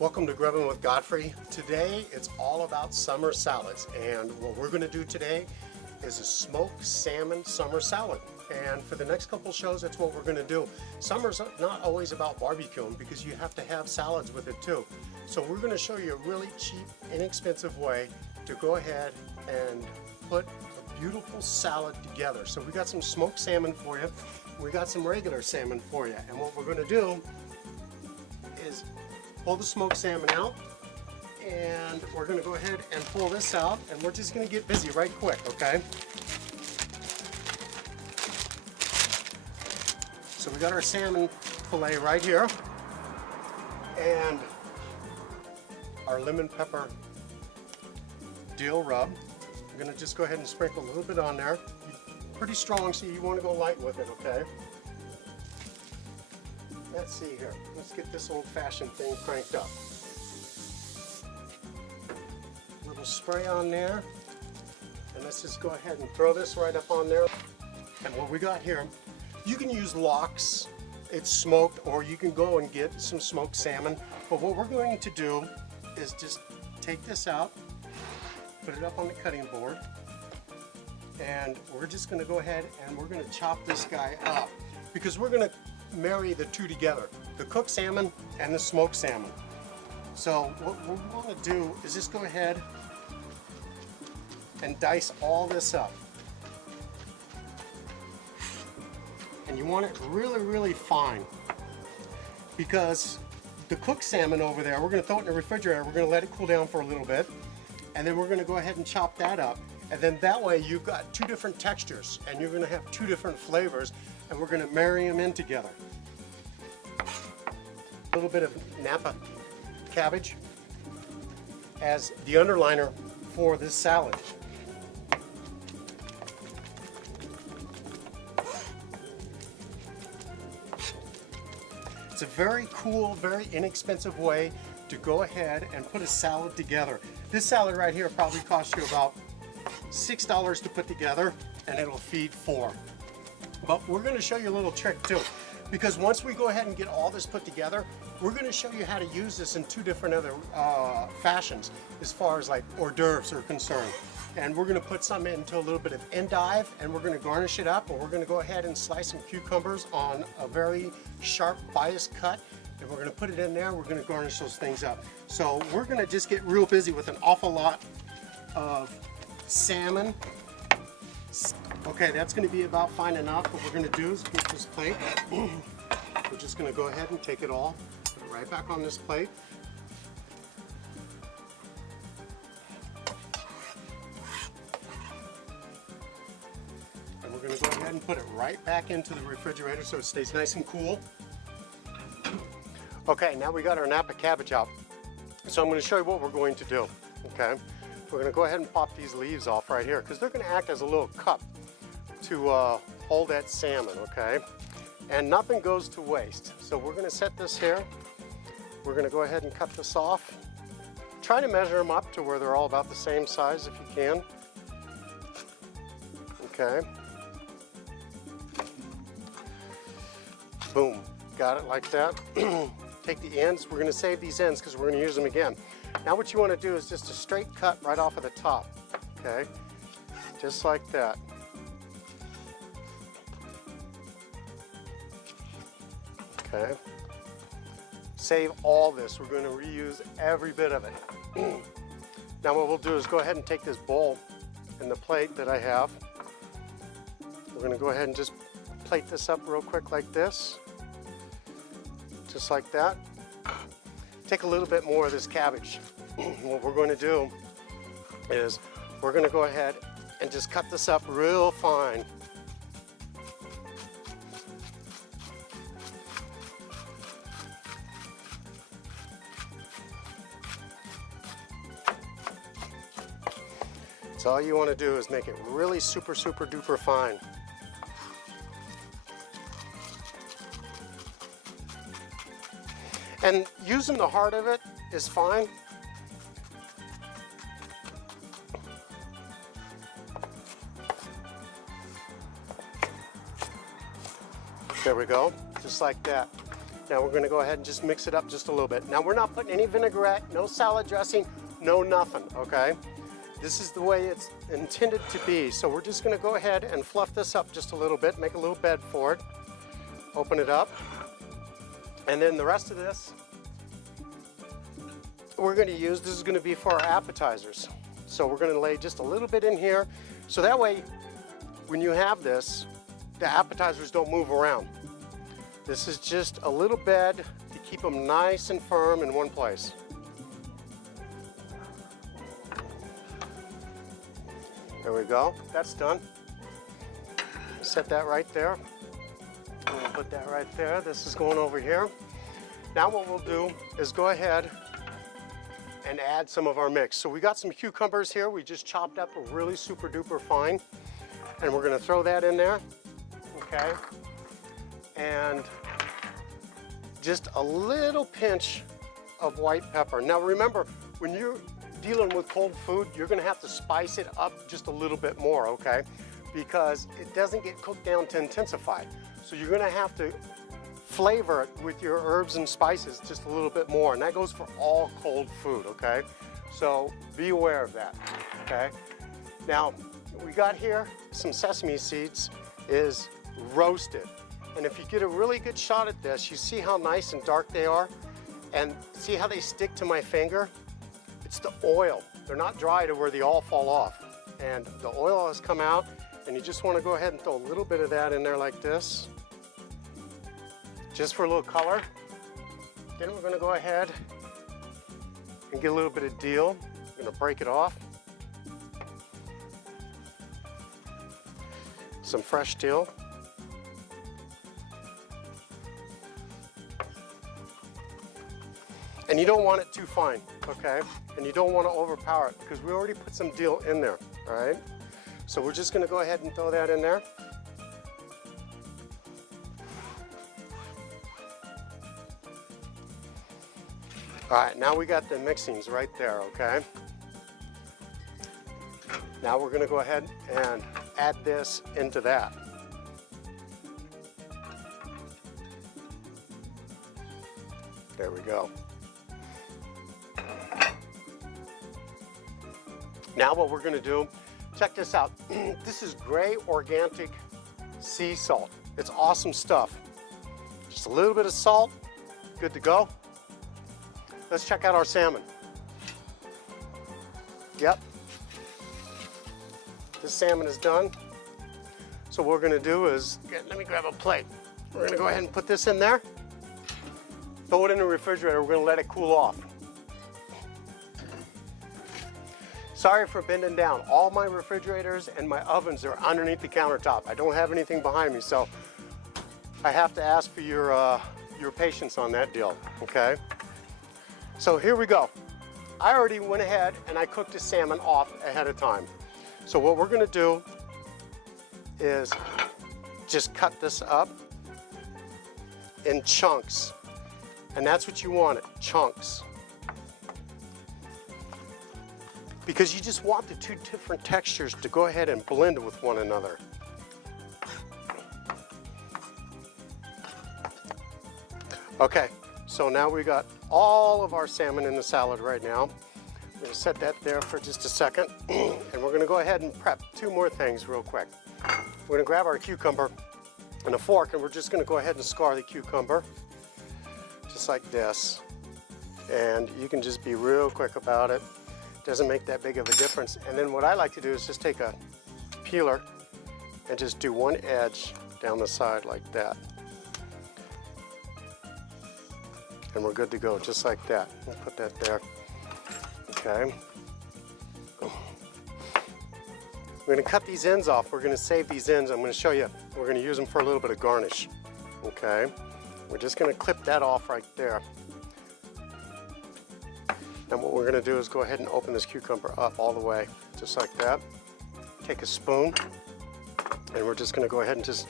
Welcome to Grubbin with Godfrey. Today it's all about summer salads, and what we're going to do today is a smoked salmon summer salad. And for the next couple shows, that's what we're going to do. Summer's not always about barbecuing because you have to have salads with it too. So we're going to show you a really cheap, inexpensive way to go ahead and put a beautiful salad together. So we got some smoked salmon for you. We got some regular salmon for you. And what we're going to do is pull the smoked salmon out, and we're going to go ahead and pull this out, and we're just going to get busy right quick, okay? So we got our salmon fillet right here, and our lemon pepper dill rub. I'm going to just go ahead and sprinkle a little bit on there. Pretty strong, so you want to go light with it, okay? Let's see here. Let's get this old-fashioned thing cranked up. A little spray on there. And let's just go ahead and throw this right up on there. And what we got here, you can use lox. It's smoked, or you can go and get some smoked salmon. But what we're going to do is just take this out, put it up on the cutting board, and we're just going to go ahead and we're going to chop this guy up, because we're going to marry the two together, the cooked salmon and the smoked salmon. So what we want to do is just go ahead and dice all this up. And you want it really, really fine, because the cooked salmon over there, we're going to throw it in the refrigerator, we're going to let it cool down for a little bit, and then we're going to go ahead and chop that up. And then that way you've got two different textures, and you're going to have two different flavors, and we're going to marry them in together. A little bit of Napa cabbage as the underliner for this salad. It's a very cool, very inexpensive way to go ahead and put a salad together. This salad right here probably costs you about $6 to put together, and it'll feed 4. But we're going to show you a little trick too, because once we go ahead and get all this put together, we're going to show you how to use this in 2 different other fashions as far as like hors d'oeuvres are concerned. And we're going to put some into a little bit of endive, and we're going to garnish it up, and we're going to go ahead and slice some cucumbers on a very sharp bias cut, and we're going to put it in there. We're going to garnish those things up. So we're going to just get real busy with an awful lot of salmon. Okay, that's going to be about fine enough. What we're going to do is get this plate. We're just going to go ahead and take it all, put it right back on this plate. And we're going to go ahead and put it right back into the refrigerator so it stays nice and cool. Okay, now we got our Napa cabbage out. So I'm going to show you what we're going to do. Okay, we're going to go ahead and pop these leaves off right here, because they're going to act as a little cup to hold that salmon, okay? And nothing goes to waste. So we're going to set this here. We're going to go ahead and cut this off. Try to measure them up to where they're all about the same size if you can. Okay. Boom. Got it like that. Take the ends. We're going to save these ends because we're going to use them again. Now what you want to do is just a straight cut right off of the top. Okay. Just like that. Okay. Save all this. We're going to reuse every bit of it. Now what we'll do is go ahead and take this bowl and the plate that I have. We're going to go ahead and just plate this up real quick like this. Just like that. Take a little bit more of this cabbage. What we're going to do is we're going to go ahead and just cut this up real fine. So all you want to do is make it really super, super duper fine. And using the heart of it is fine. There we go, just like that. Now we're gonna go ahead and just mix it up just a little bit. Now we're not putting any vinaigrette, no salad dressing, no nothing, okay? This is the way it's intended to be. So we're just gonna go ahead and fluff this up just a little bit, make a little bed for it, open it up. And then the rest of this, we're gonna use, this is gonna be for our appetizers. So we're gonna lay just a little bit in here. So that way, when you have this, the appetizers don't move around. This is just a little bed to keep them nice and firm in one place. There we go, that's done. Set that right there. I'm gonna put that right there. This is going over here. Now what we'll do is go ahead and add some of our mix. So we got some cucumbers here. We just chopped up really super duper fine. And we're gonna throw that in there, okay? And just a little pinch of white pepper. Now remember, when you're dealing with cold food, you're gonna have to spice it up just a little bit more, okay? Because it doesn't get cooked down to intensify. So you're gonna have to flavor it with your herbs and spices just a little bit more. And that goes for all cold food, okay? So be aware of that, okay? Now, we got here some sesame seeds is roasted. And if you get a really good shot at this, you see how nice and dark they are? And see how they stick to my finger? It's the oil. They're not dry to where they all fall off. And the oil has come out, and you just want to go ahead and throw a little bit of that in there like this, just for a little color. Then we're going to go ahead and get a little bit of dill. I'm going to break it off. Some fresh dill. And you don't want it too fine, okay? And you don't want to overpower it because we already put some dill in there, all right? So we're just gonna go ahead and throw that in there. All right, now we got the mixings right there, okay? Now we're gonna go ahead and add this into that. There we go. Now what we're gonna do, check this out. This is gray organic sea salt. It's awesome stuff. Just a little bit of salt, good to go. Let's check out our salmon. Yep. This salmon is done. So what we're gonna do is, let me grab a plate. We're gonna go ahead and put this in there. Throw it in the refrigerator, we're gonna let it cool off. Sorry for bending down. All my refrigerators and my ovens are underneath the countertop. I don't have anything behind me, so I have to ask for your patience on that deal, okay? So here we go. I already went ahead and I cooked the salmon off ahead of time. So what we're gonna do is just cut this up in chunks. And that's what you want, chunks. Because you just want the two different textures to go ahead and blend with one another. Okay, so now we got all of our salmon in the salad right now. I'm gonna set that there for just a second, and we're gonna go ahead and prep two more things real quick. We're gonna grab our cucumber and a fork, and we're just gonna go ahead and scar the cucumber, just like this. And you can just be real quick about it. Doesn't make that big of a difference. And then what I like to do is just take a peeler and just do one edge down the side like that. And we're good to go, just like that. We'll put that there. Okay. We're gonna cut these ends off. We're gonna save these ends. I'm gonna show you. We're gonna use them for a little bit of garnish. Okay. We're just gonna clip that off right there. And what we're gonna do is go ahead and open this cucumber up all the way, just like that. Take a spoon, and we're just gonna go ahead and just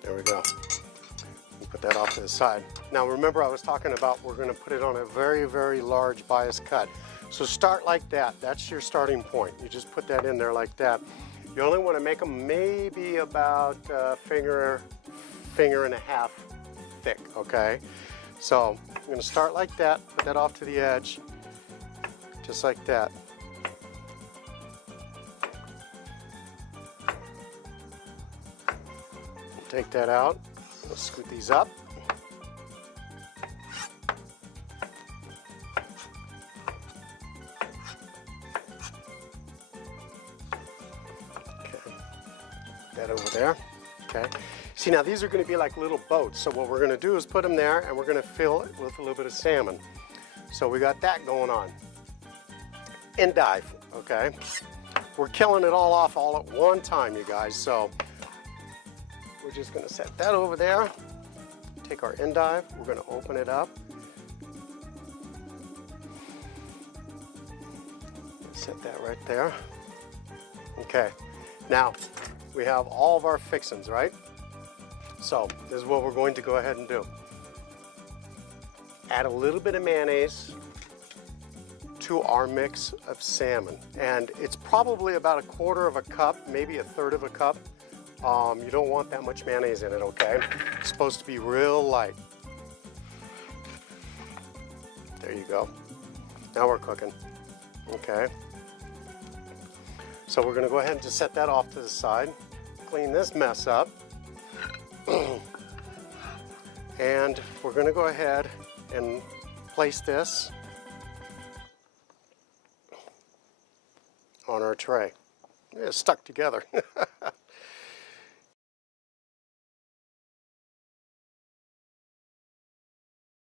there we go. And put that off to the side. Now remember I was talking about we're gonna put it on a very, very large bias cut. So start like that. That's your starting point. You just put that in there like that. You only want to make them maybe about a finger and a half thick, okay? So I'm going to start like that, put that off to the edge, just like that. Take that out. We'll scoot these up. That over there. Okay. See, now these are going to be like little boats. So what we're going to do is put them there, and we're going to fill it with a little bit of salmon. So we got that going on. Endive. Okay. We're killing it all off all at one time, you guys. So we're just going to set that over there. Take our endive. We're going to open it up. Set that right there. Okay. Now, we have all of our fixings, right? So this is what we're going to go ahead and do. Add a little bit of mayonnaise to our mix of salmon. And it's probably about 1/4 of a cup, maybe 1/3 of a cup. You don't want that much mayonnaise in it, okay? It's supposed to be real light. There you go. Now we're cooking, okay? So we're going to go ahead and just set that off to the side. Clean this mess up. And we're going to go ahead and place this on our tray. It's stuck together.